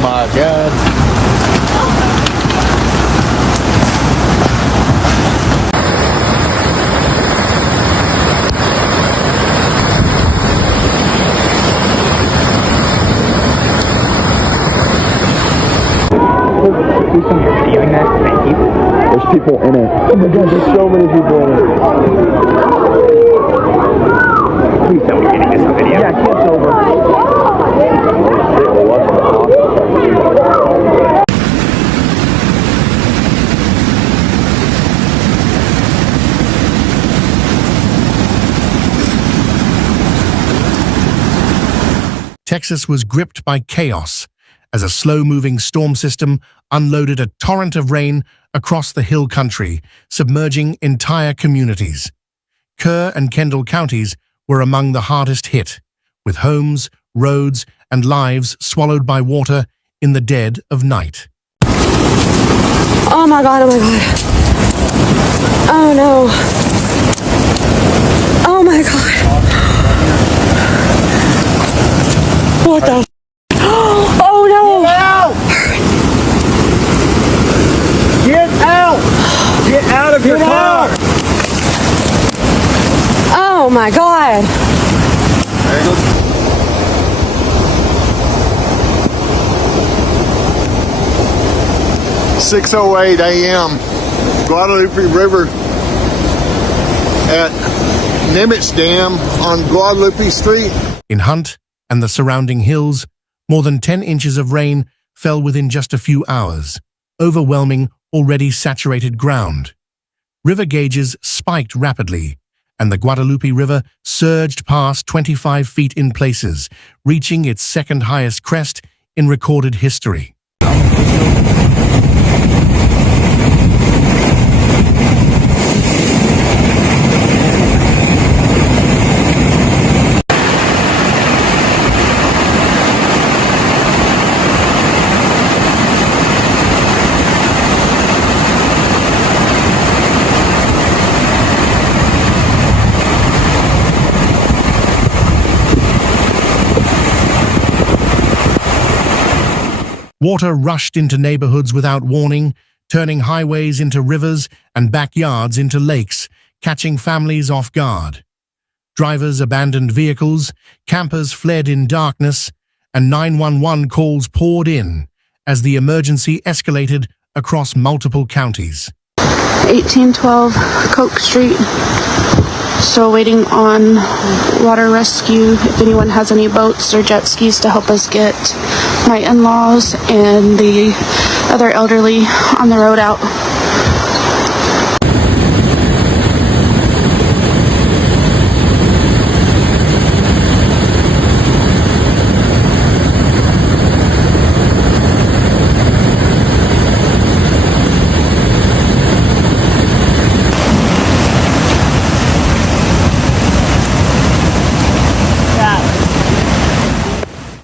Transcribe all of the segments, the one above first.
my God. Please come here videoing that. Thank you. There's people in it. Oh my God, there's so many people in it. Please tell me you're getting this on video. Yeah, it's over. Texas was gripped by chaos as a slow-moving storm system unloaded a torrent of rain across the hill country, submerging entire communities. Kerr and Kendall counties were among the hardest hit, with homes, roads, and lives swallowed by water in the dead of night. Oh my God, oh my God. Oh no. Oh my God. What the? Oh no. Get out! Get out of your car! Oh my God. 6:08 a.m. Guadalupe River at Nimitz Dam on Guadalupe Street. In Hunt and the surrounding hills, more than 10 inches of rain fell within just a few hours, overwhelming already saturated ground. River gauges spiked rapidly, and the Guadalupe River surged past 25 feet in places, reaching its second highest crest in recorded history. Water rushed into neighborhoods without warning, turning highways into rivers and backyards into lakes, catching families off guard. Drivers abandoned vehicles, campers fled in darkness, and 911 calls poured in as the emergency escalated across multiple counties. 1812 Coke Street. Still waiting on water rescue. If anyone has any boats or jet skis to help us get my in-laws and the other elderly on the road out.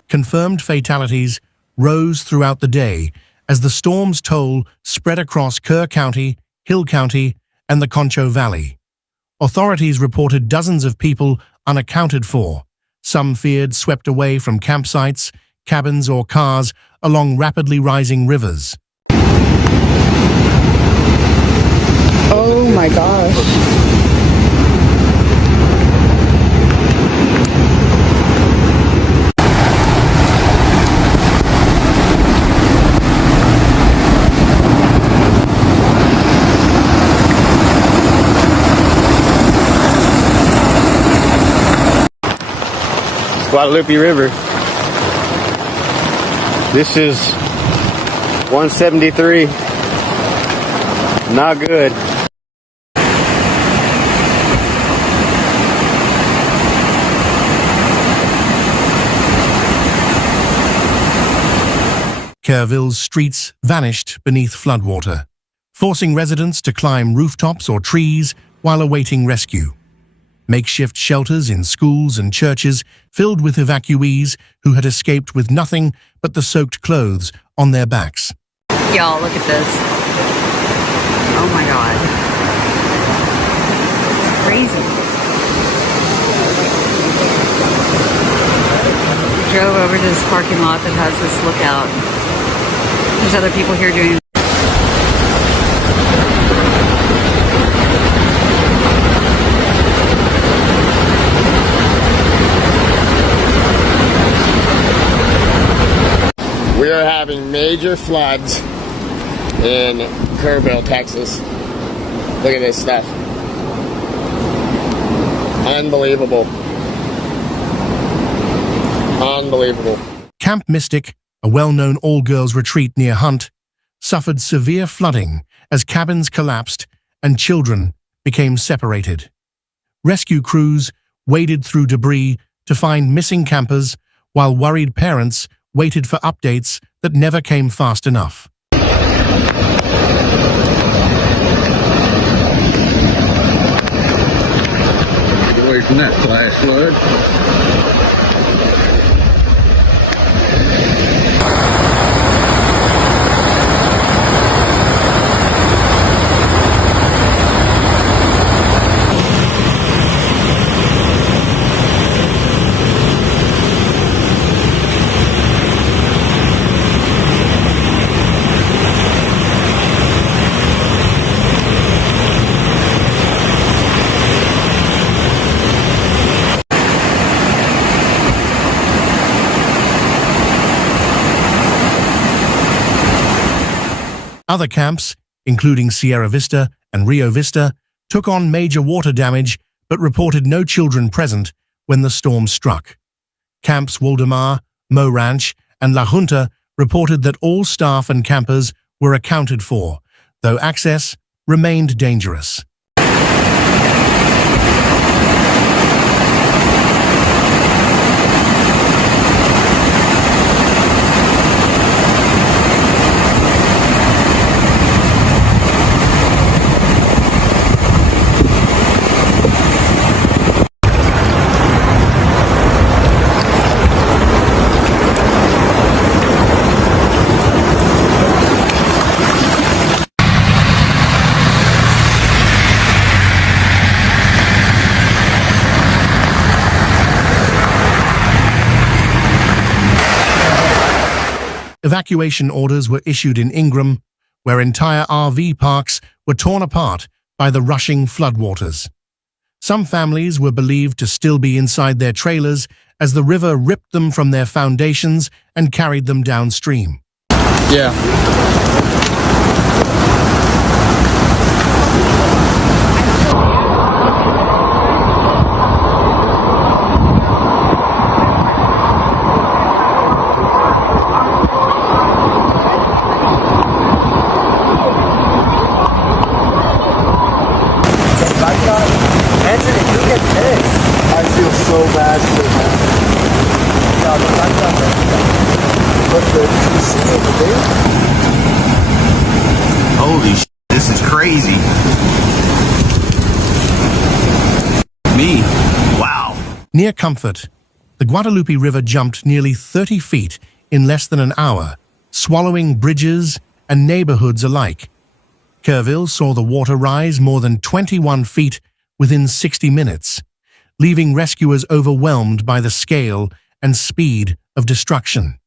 Confirmed fatalities rose throughout the day as the storm's toll spread across Kerr County, Hill County, and the Concho Valley. Authorities reported dozens of people unaccounted for, some feared swept away from campsites, cabins, or cars along rapidly rising rivers. Oh my gosh. Guadalupe River. This is 173. Not good. Kerrville's streets vanished beneath floodwater, forcing residents to climb rooftops or trees while awaiting rescue. Makeshift shelters in schools and churches filled with evacuees who had escaped with nothing but the soaked clothes on their backs. Y'all, look at this. Oh my God. It's crazy. We drove over to this parking lot that has this lookout. There's other people here doing. We are having major floods in Kerrville, Texas. Look at this stuff. Unbelievable. Unbelievable. Camp Mystic, a well-known all-girls retreat near Hunt, suffered severe flooding as cabins collapsed and children became separated. Rescue crews waded through debris to find missing campers, while worried parents waited for updates that never came fast enough. Get away from that flash flood. Other camps, including Sierra Vista and Rio Vista, took on major water damage but reported no children present when the storm struck. Camps Waldemar, Mo Ranch, and La Junta reported that all staff and campers were accounted for, though access remained dangerous. Evacuation orders were issued in Ingram, where entire RV parks were torn apart by the rushing floodwaters. Some families were believed to still be inside their trailers as the river ripped them from their foundations and carried them downstream. Yeah. Anthony, look at this. I feel so bad for him. Yeah, but I got that. But did you see over there? Holy shit, this is crazy. Me? Wow. Near Comfort, the Guadalupe River jumped nearly 30 feet in less than an hour, swallowing bridges and neighborhoods alike. Kerrville saw the water rise more than 21 feet within 60 minutes, leaving rescuers overwhelmed by the scale and speed of destruction.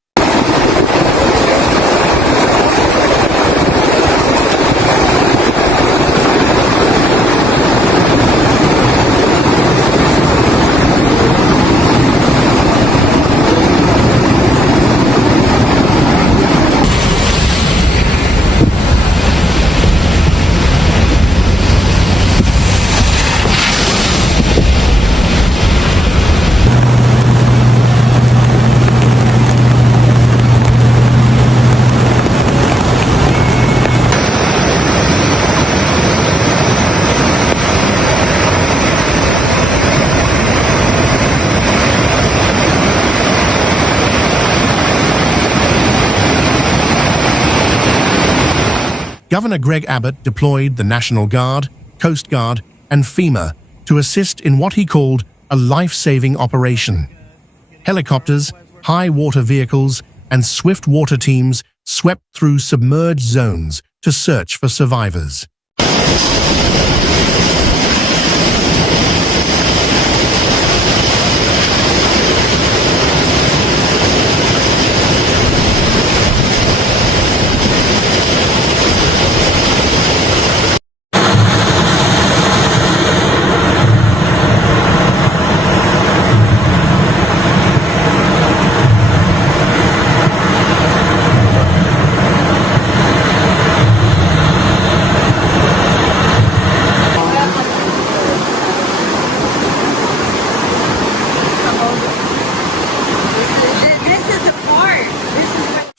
Governor Greg Abbott deployed the National Guard, Coast Guard, and FEMA to assist in what he called a life-saving operation. Helicopters, high water vehicles, and swift water teams swept through submerged zones to search for survivors.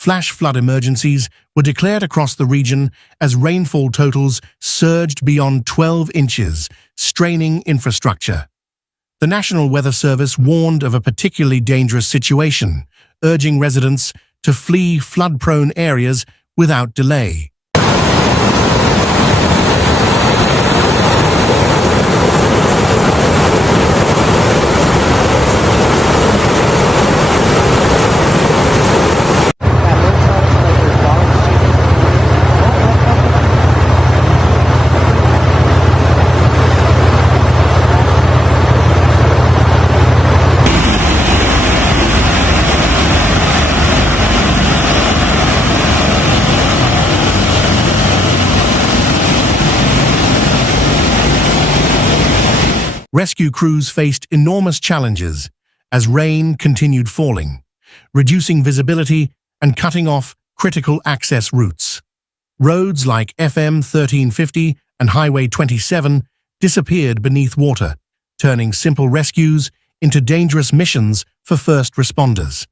flash flood emergencies were declared across the region as rainfall totals surged beyond 12 inches, straining infrastructure. The National Weather Service warned of a particularly dangerous situation, urging residents to flee flood-prone areas without delay. Rescue crews faced enormous challenges as rain continued falling, reducing visibility and cutting off critical access routes. Roads like FM 1350 and Highway 27 disappeared beneath water, turning simple rescues into dangerous missions for first responders.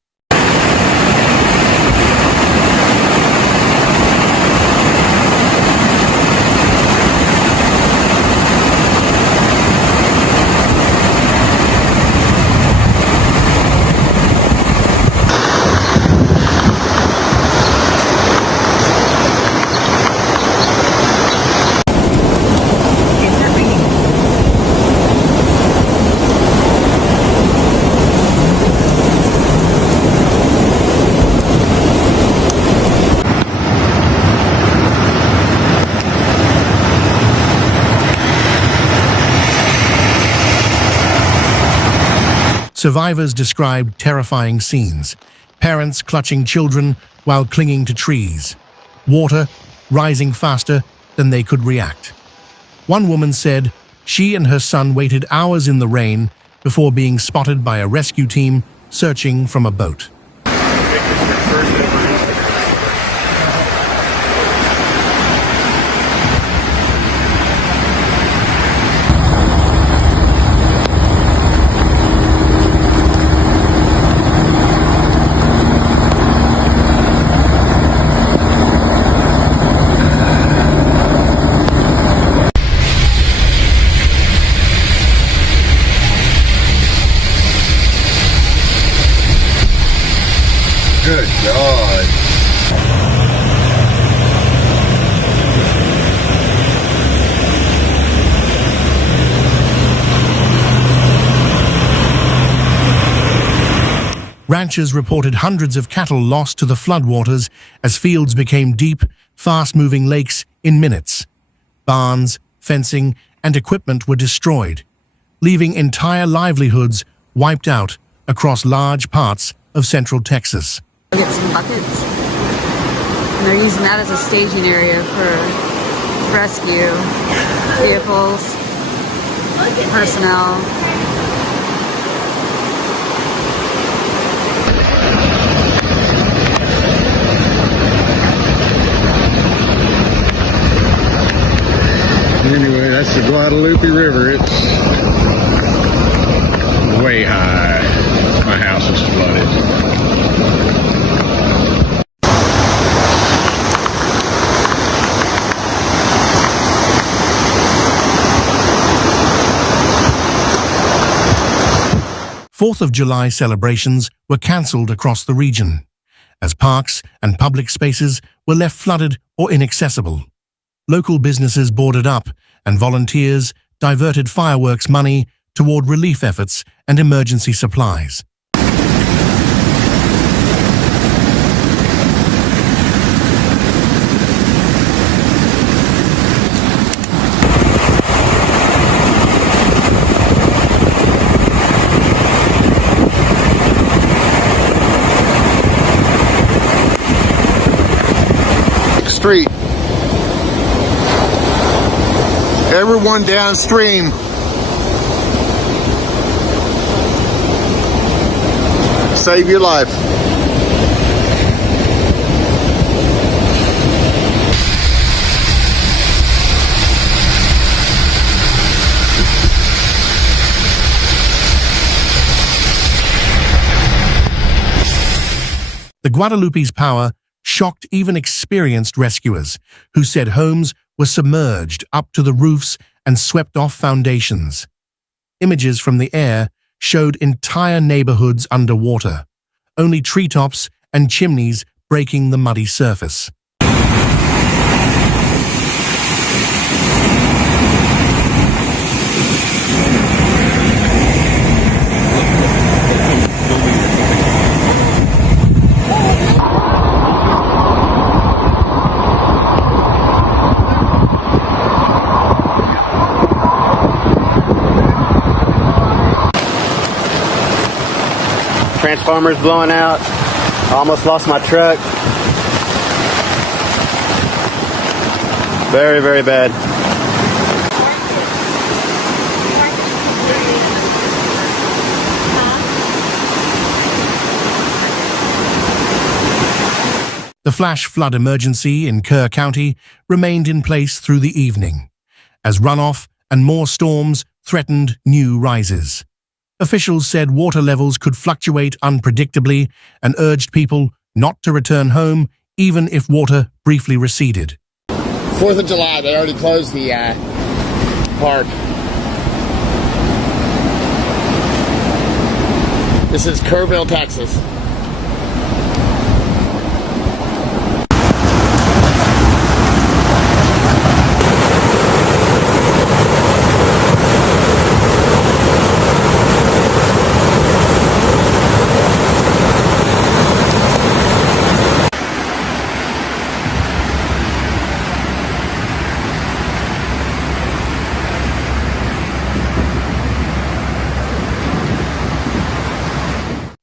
Survivors described terrifying scenes, parents clutching children while clinging to trees, water rising faster than they could react. One woman said she and her son waited hours in the rain before being spotted by a rescue team searching from a boat. Good God. Ranchers reported hundreds of cattle lost to the floodwaters as fields became deep, fast-moving lakes in minutes. Barns, fencing, and equipment were destroyed, leaving entire livelihoods wiped out across large parts of central Texas. Get some buckets. And they're using that as a staging area for rescue vehicles, personnel. Anyway, that's the Guadalupe River. It's way high. My house is flooded. 4th of July celebrations were cancelled across the region, as parks and public spaces were left flooded or inaccessible. Local businesses boarded up, and volunteers diverted fireworks money toward relief efforts and emergency supplies. Street. Everyone downstream. Save your life. The Guadalupe's power shocked even experienced rescuers, who said homes were submerged up to the roofs and swept off foundations. Images from the air showed entire neighborhoods underwater, only treetops and chimneys breaking the muddy surface. Transformers blowing out. Almost lost my truck. Very, very bad. The flash flood emergency in Kerr County remained in place through the evening, as runoff and more storms threatened new rises. Officials said water levels could fluctuate unpredictably and urged people not to return home even if water briefly receded. 4th of July, they already closed the park. This is Kerrville, Texas.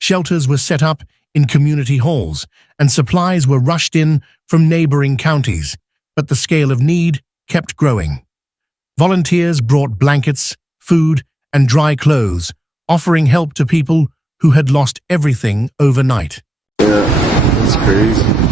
Shelters were set up in community halls, and supplies were rushed in from neighboring counties, but the scale of need kept growing. Volunteers brought blankets, food, and dry clothes, offering help to people who had lost everything overnight. Yeah, that's crazy.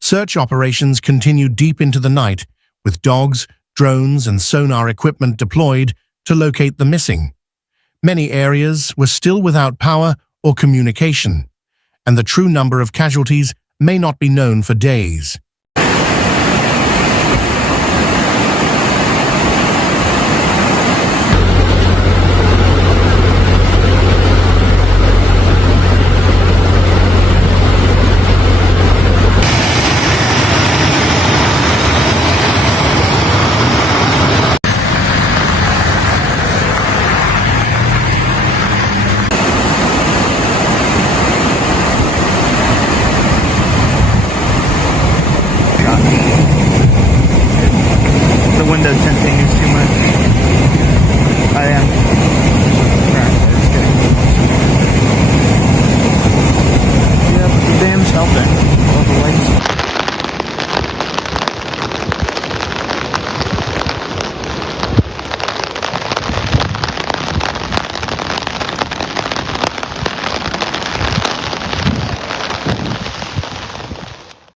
Search operations continued deep into the night, with dogs, drones, and sonar equipment deployed to locate the missing. Many areas were still without power or communication, and the true number of casualties may not be known for days.